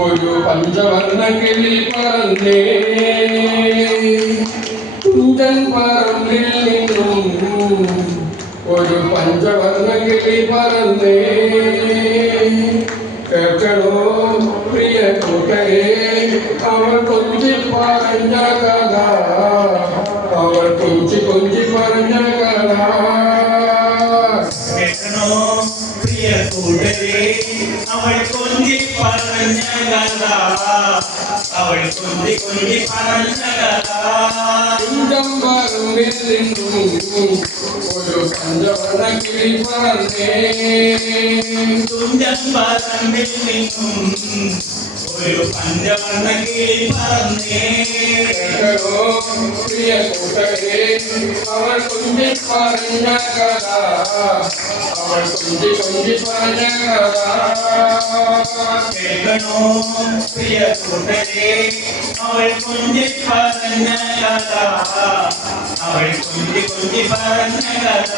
ഒരു പഞ്ചവർണ്ണ കിളി പറന്നേ കുഞ്ചൻ പറമ്പിൽ നിന്നും ഒരു പഞ്ചവർണ്ണ കിളി പറന്നേ കേൾക്കണോ പ്രിയ കൂട്ടരെ അവൾ കൊഞ്ചി പറഞ്ഞ കഥ അവൾ കൊഞ്ചി കൊഞ്ചി പറഞ്ഞ കഥ പ്രിയ കൂട്ടരെ അവൾ കൊഞ്ചി പറഞ്ഞ കഥ അവൾ കൊഞ്ചി കൊഞ്ചി പറഞ്ഞ കഥ കുഞ്ചൻ പറമ്പിൽ നിന്നും ഒരു പഞ്ചവർണ്ണ കിളി പറന്നേ കുഞ്ചൻ പറമ്പിൽ നിന്നും ഒരു പഞ്ചവർണ്ണ കിളി പറന്നേ കേൾക്കണോ പ്രിയ കൂട്ടരെ അവൾ കൊഞ്ചി പറഞ്ഞ കഥ അവൾ കൊഞ്ചി കൊഞ്ചി പറഞ്ഞ കഥ കേൾക്കണോ പ്രിയ കൂട്ടരെ അവൾ കൊഞ്ചി പറഞ്ഞ കഥ അവൾ കൊഞ്ചി കൊഞ്ചി പറഞ്ഞ കഥ